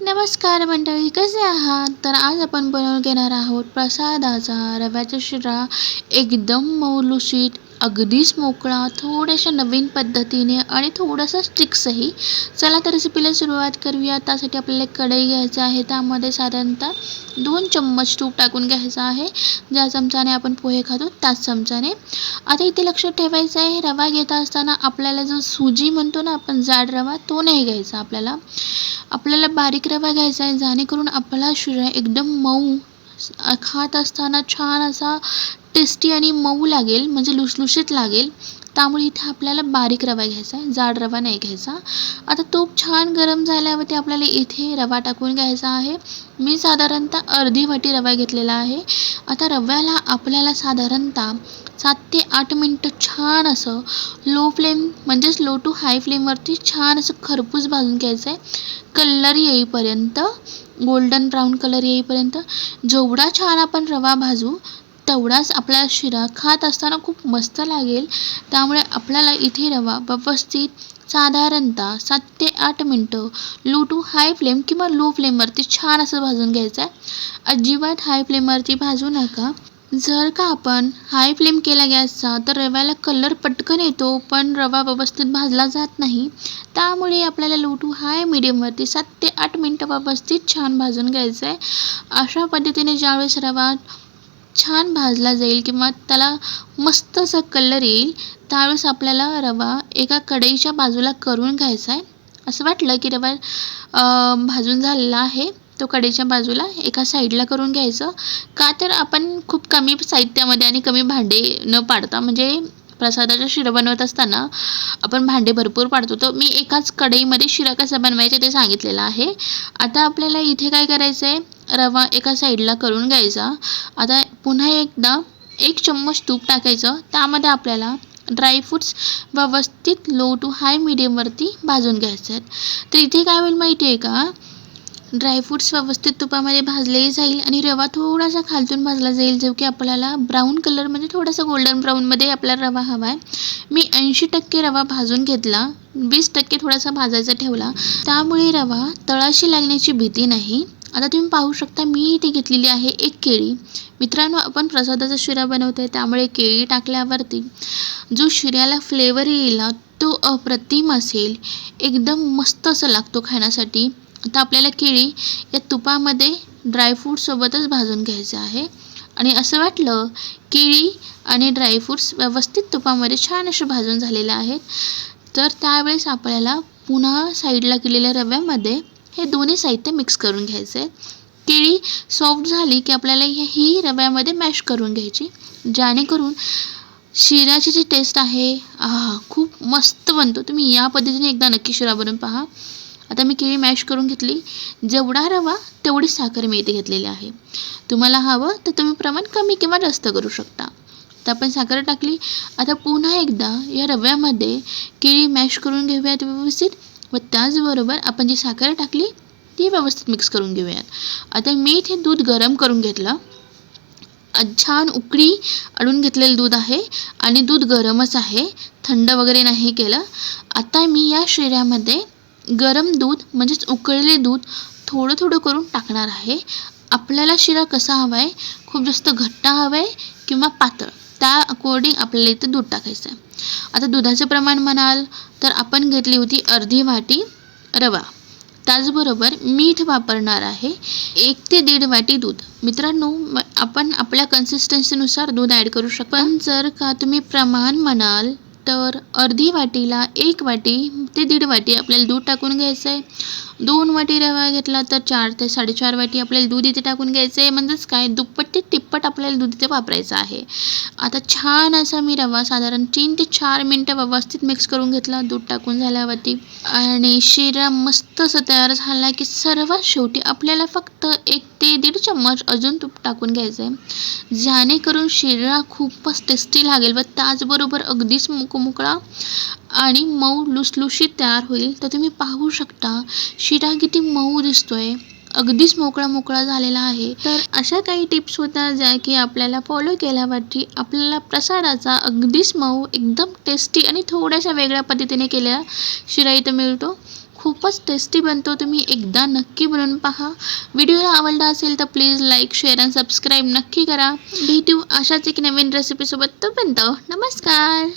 नमस्कार मंडळी कसे आहात? तर आज आपण बनवून घेणार आहोत प्रसादाचा रव्याचा शिरा एकदम मौलुशीत अगदीच मोकळा थोड्याशा नवीन पद्धतीने आणि थोडासा स्टिक्सही. चला तर रेसिपीला सुरुवात करूया. त्यासाठी आपल्याला कढई घ्यायचं आहे. त्यामध्ये साधारणतः दोन चम्मच तूप टाकून घ्यायचं आहे. ज्या चमचाने आपण पोहे खातो त्याच चमचाने आता इथे लक्षात ठेवायचं आहे रवा घेत असताना आपल्याला जो सुजी म्हणतो ना आपण जाड रवा तो नाही घ्यायचा आपल्याला. आपल्याला बारीक रवा घ्यायचा आहे जेणेकरून आपला शिरा एकदम मऊ खात असताना छान असा टेस्टी आणि मऊ लागेल म्हणजे लुसलुशीत लागेल. त्यामुळे इथे आपल्याला बारीक रवा घ्यायचा आहे जाड रवा नाही घ्यायचा. आता तूप छान गरम झाल्यावरती आपल्याला इथे रवा टाकून घ्यायचा आहे. मी साधारणतः अर्धी वाटी रवा घेतलेला आहे. आता रव्याला आपल्याला साधारणतः सात ते आठ मिनटं छान असं लो फ्लेम म्हणजेच लो टू हाय फ्लेमवरती छान असं खरपूस भाजून घ्यायचं आहे. कलर येईपर्यंत गोल्डन ब्राऊन कलर येईपर्यंत जेवढा छान आपण रवा भाजू तेवढाच आपला शिरा खात असताना खूप मस्त लागेल. त्यामुळे आपल्याला इथे रवा व्यवस्थित साधारणतः सात ते आठ मिनटं लो टू हाय फ्लेम किंवा लो फ्लेमवरती छान असं भाजून घ्यायचं आहे अजिबात हाय फ्लेमवरती भाजू नका. जर का आपण हाय फ्लेम केला गॅसचा तर रव्याला कलर पटकन येतो पण रवा व्यवस्थित भाजला जात नाही. त्यामुळे आपल्याला लो टू हाय मिडियमवरती सात ते आठ मिनटं व्यवस्थित छान भाजून घ्यायचं आहे अशा पद्धतीने ज्यावेळेस रवा छान भाजला जाईल किंवा त्याला मस्त असा कलर येईल त्यावेळेस आपल्याला रवा एका कढईच्या बाजूला करून घ्यायचा आहे. असं वाटलं की रवा भाजून झालेला आहे. तो कढईच्या बाजूला एका साईडला करून घ्यायचं. का तर आपण खूप कमी साहित्यामध्ये आणि कमी भांडे न पाडता म्हणजे प्रसादाचा शिरा बनवत असताना आपण भांडे भरपूर पाडतो. तर मी एकाच कढईमध्ये शिरा कसा बनवायचा ते सांगितलेलं आहे. आता आपल्याला इथे काय करायचं आहे रवा एका साईडला करून घ्यायचा. आता पुन्हा एकदा एक चम्मच तूप टाकायचं. त्यामध्ये आपल्याला ड्रायफ्रूट्स व्यवस्थित लो टू हाय मिडियमवरती भाजून घ्यायचे आहेत. तर इथे काय होईल माहिती आहे का ड्रायफ्रूट्स व्यवस्थित तुपामध्ये भाजलेही जाईल आणि रवा थोडासा खालतून भाजला जाईल. जो की आपल्याला ब्राऊन कलर म्हणजे थोडासा गोल्डन ब्राऊनमध्ये आपल्याला रवा हवा आहे मी ऐंशी टक्के रवा भाजून घेतला. वीस टक्के थोडासा भाजायचा ठेवला. त्यामुळे रवा तळाशी लागण्याची भीती नाही. आता तुम्ही पाहू शकता मी इथे घेतलेली आहे एक केळी. मित्रांनो आपण प्रसादाचा शिरा बनवतो आहे त्यामुळे केळी टाकल्यावरती जो शिऱ्याला फ्लेवर येईल तो अप्रतिम असेल. एकदम मस्त असं लागतो खाण्यासाठी. आता आपल्याला केळी या तुपामध्ये ड्रायफ्रूटसोबतच भाजून घ्यायचं आहे. आणि असं वाटलं केळी आणि ड्रायफ्रूट्स व्यवस्थित तुपामध्ये छान असे भाजून झालेले आहेत. तर त्यावेळेस आपल्याला पुन्हा साईडला केलेल्या रव्यामध्ये हे दोन्ही साहित्य मिक्स करून घ्यायचं. आहे केळी सॉफ्ट झाली की आपल्याला ही रव्यामध्ये मॅश करून घ्यायची. जेणेकरून शिराची जी टेस्ट आहे आहा खूप मस्त बनतो. तुम्ही या पद्धतीने एकदा नक्की शिरा बनवून पहा. आता मी केळी मॅश करून घेतली. जेवढा रवा तेवढीच साखर मी इथे घेतलेली आहे. तुम्हाला हवं तर तुम्ही प्रमाण कमी किंवा जास्त करू शकता. तर आपण साखर टाकली. आता पुन्हा एकदा या रव्यामध्ये केळी मॅश करून घेऊयात व्यवस्थित. व त्याचबरोबर आपण जी साखर टाकली ती व्यवस्थित मिक्स करून घेऊयात. आता मी इथे दूध गरम करून घेतलं. छान उकळी अडून घेतलेलं दूध आहे आणि दूध गरमच आहे. थंड वगैरे नाही केलं. आता मी या शिऱ्यामध्ये गरम दूध म्हणजेच उकळलेले दूध थोडं थोडं करून टाकणार आहे. आपल्याला शिरा कसा हवा आहे खूप जास्त घट्ट हवा आहे किंवा पातळ? त्या अकॉर्डिंग आपल्याला इथे दूध टाकायचं आहे आता दुधाचं प्रमाण म्हणाल तर आपण घेतली होती अर्धी वाटी रवा. त्याचबरोबर मीठ वापरणार आहे एक ते दीड वाटी दूध. मित्रांनो आपण आपल्या कन्सिस्टन्सीनुसार दूध ॲड करू शकतो. पण जर का तुम्ही प्रमाण म्हणाल तर अर्धी वाटीला एक वाटी ते दीड वाटी आपल्याला दूध टाकून घ्यायचं आहे दोन वाटी रवा घेतला तर चार ते साडेचार वाटी आपल्याला दूध इथे टाकून घ्यायचं आहे म्हणजेच काय? दुप्पट ते तिप्पट आपल्याला दूध इथे वापरायचं आहे. आता छान असा मी रवा साधारण तीन ते चार मिनटं व्यवस्थित मिक्स करून घेतला. दूध टाकून झाल्यावरती. आणि शिरा मस्त असं तयार झाला की सर्वात शेवटी आपल्याला फक्त एक ते दीड चम्मच अजून तूप टाकून घ्यायचं आहे जेणेकरून शिरा खूपच टेस्टी लागेल व त्याचबरोबर अगदीच मुकमुकळा आणि मऊ लुसलुशीत तयार होईल तर तुम्ही पाहू शकता शिरा किती मऊ दिसतोय. अगदीच मोकळा मोकळा झालेला आहे. तर अशा काही टिप्स होत्या ज्या की आपल्याला फॉलो केल्यावरती आपल्याला प्रसादाचा अगदीच मऊ एकदम टेस्टी आणि थोड्याशा वेगळ्या पद्धतीने केलेला शिरा इथं मिळतो. खूपच टेस्टी बनतो तुम्ही एकदा नक्की बनवून पहा. व्हिडिओला आवडला असेल तर प्लीज लाईक शेअर आणि सबस्क्राईब नक्की करा. भेटू अशाच एक नवीन रेसिपीसोबत तोपर्यंत नमस्कार!